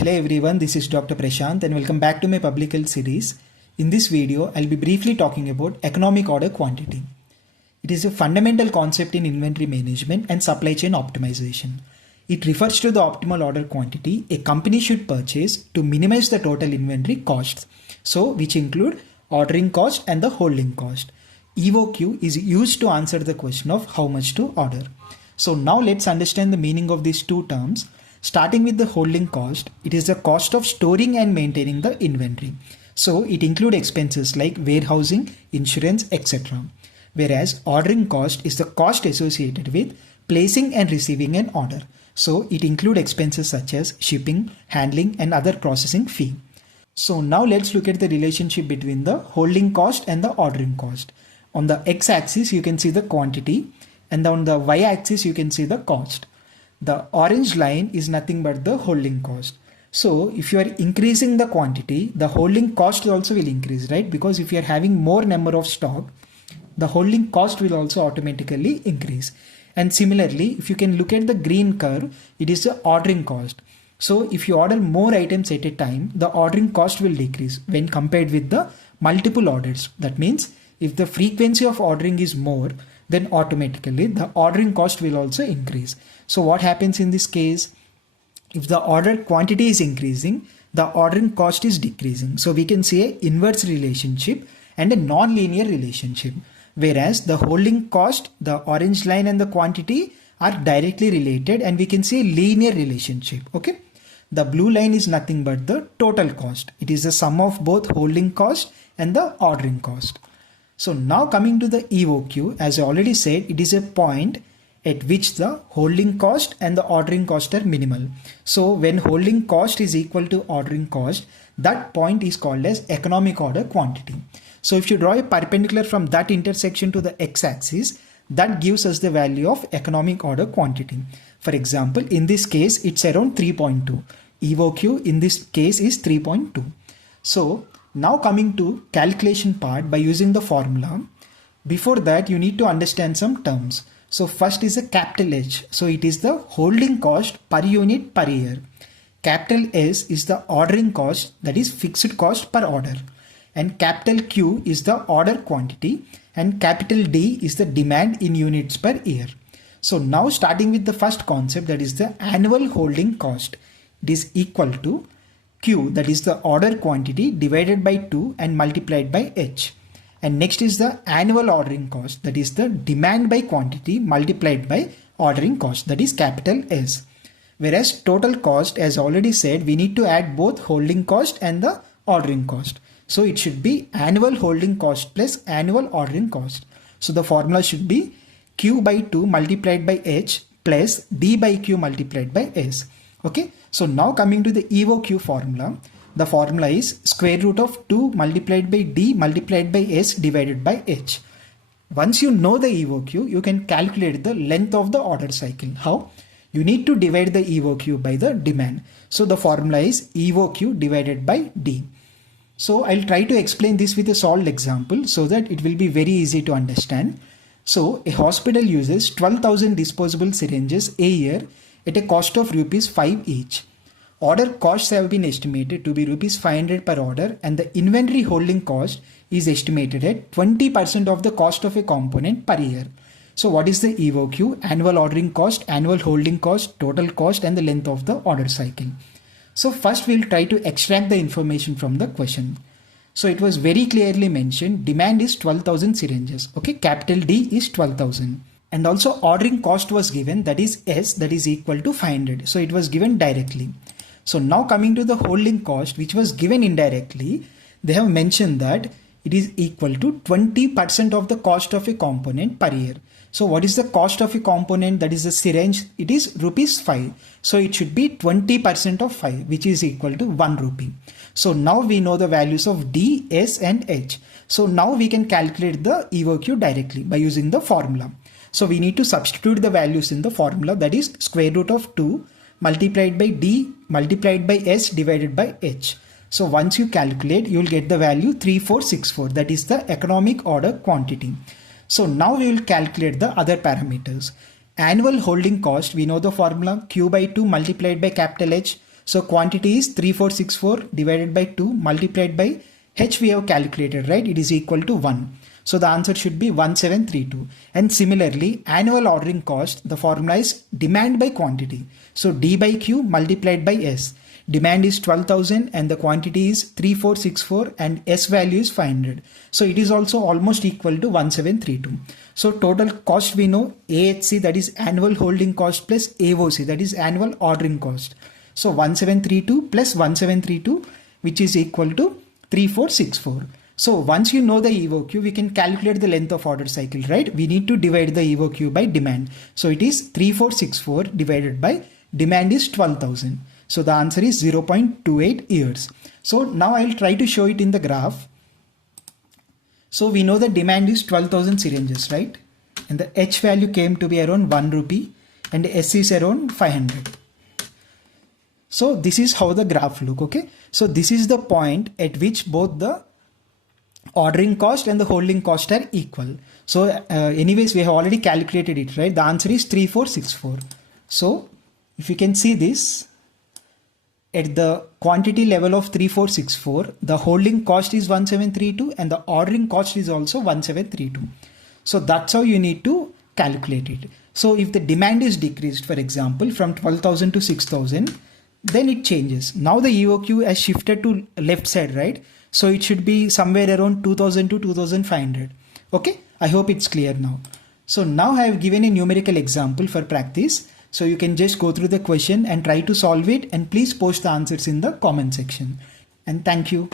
Hello everyone, this is Dr. Prashanth and welcome back to my public health series. In this video, I'll be briefly talking about economic order quantity. It is a fundamental concept in inventory management and supply chain optimization. It refers to the optimal order quantity a company should purchase to minimize the total inventory costs, which include ordering cost and the holding cost. EOQ is used to answer the question of how much to order. So now let's understand the meaning of these two terms. Starting with the holding cost, it is the cost of storing and maintaining the inventory. So it includes expenses like warehousing, insurance, etc. Whereas ordering cost is the cost associated with placing and receiving an order. So it includes expenses such as shipping, handling, and other processing fee. So now let's look at the relationship between the holding cost and the ordering cost. On the x-axis, you can see the quantity, and on the y-axis, you can see the cost. The orange line is nothing but the holding cost. So if you are increasing the quantity, the holding cost also will increase, right? Because if you are having more number of stock, the holding cost will also automatically increase. And similarly, if you can look at the green curve, it is the ordering cost. So if you order more items at a time, the ordering cost will decrease when compared with the multiple orders. That means if the frequency of ordering is more, then automatically the ordering cost will also increase. So what happens in this case? If the order quantity is increasing, the ordering cost is decreasing. So we can see an inverse relationship and a non-linear relationship. Whereas the holding cost, the orange line and the quantity are directly related, and we can see a linear relationship. Okay. The blue line is nothing but the total cost. It is the sum of both holding cost and the ordering cost. So now coming to the EOQ, as I already said, it is a point at which the holding cost and the ordering cost are minimal. So when holding cost is equal to ordering cost, that point is called as economic order quantity. So if you draw a perpendicular from that intersection to the x-axis, that gives us the value of economic order quantity. For example, in this case, it's around 3.2. EOQ in this case is 3.2. So now coming to calculation part by using the formula. Before that, you need to understand some terms. So first is a capital H. So it is the holding cost per unit per year. Capital S is the ordering cost, that is fixed cost per order. And capital Q is the order quantity, and capital D is the demand in units per year. So now starting with the first concept, that is the annual holding cost. It is equal to Q, that is the order quantity, divided by 2 and multiplied by H. And next is the annual ordering cost, that is the demand by quantity multiplied by ordering cost, that is capital S. Whereas total cost, as already said, we need to add both holding cost and the ordering cost. So it should be annual holding cost plus annual ordering cost. So the formula should be Q by 2 multiplied by H plus D by Q multiplied by S. Okay. So now coming to the EOQ formula, the formula is square root of 2 multiplied by D multiplied by S divided by H. Once you know the EOQ, you can calculate the length of the order cycle. How? You need to divide the EOQ by the demand. So the formula is EOQ divided by D. So I'll try to explain this with a solved example so that it will be very easy to understand. So a hospital uses 12,000 disposable syringes a year at a cost of rupees 5 each. Order costs have been estimated to be rupees 500 per order, and the inventory holding cost is estimated at 20% of the cost of a component per year. So what is the EOQ? Annual ordering cost, annual holding cost, total cost, and the length of the order cycle. So first we'll try to extract the information from the question. So it was very clearly mentioned, demand is 12,000 syringes. Okay, capital D is 12,000. And also ordering cost was given, that is S, that is equal to 500. So it was given directly. So now coming to the holding cost, which was given indirectly, they have mentioned that it is equal to 20% of the cost of a component per year. So what is the cost of a component, that is the syringe? It is rupees 5. So it should be 20% of 5, which is equal to 1 rupee. So now we know the values of D, S and H. So now we can calculate the EOQ directly by using the formula. So we need to substitute the values in the formula, that is square root of 2 multiplied by D multiplied by S divided by H. So once you calculate, you will get the value 3464. That is the economic order quantity. So now we will calculate the other parameters. Annual holding cost, we know the formula Q by 2 multiplied by capital H. So quantity is 3464 divided by 2 multiplied by H we have calculated, right? It is equal to 1. So the answer should be 1732. And similarly, annual ordering cost, the formula is demand by quantity. So D by Q multiplied by S. Demand is 12,000 and the quantity is 3464 and S value is 500. So it is also almost equal to 1732. So total cost we know AHC, that is annual holding cost, plus AOC, that is annual ordering cost. So 1732 plus 1732, which is equal to 3464. So once you know the EOQ, we can calculate the length of order cycle, right? We need to divide the EOQ by demand. So it is 3464 divided by demand is 12,000. So the answer is 0.28 years. So now I'll try to show it in the graph. So we know the demand is 12,000 syringes, right? And the H value came to be around 1 rupee and S is around 500. So this is how the graph look, okay? So this is the point at which both the ordering cost and the holding cost are equal. So anyways, we have already calculated it, right? The answer is 3464. So if you can see this, at the quantity level of 3464, the holding cost is 1732 and the ordering cost is also 1732. So that's how you need to calculate it. So if the demand is decreased, for example, from 12,000 to 6,000, then it changes. Now the EOQ has shifted to left side, right? So it should be somewhere around 2000 to 2500. Okay, I hope it's clear now. So now I have given a numerical example for practice. So you can just go through the question and try to solve it, and please post the answers in the comment section. And thank you.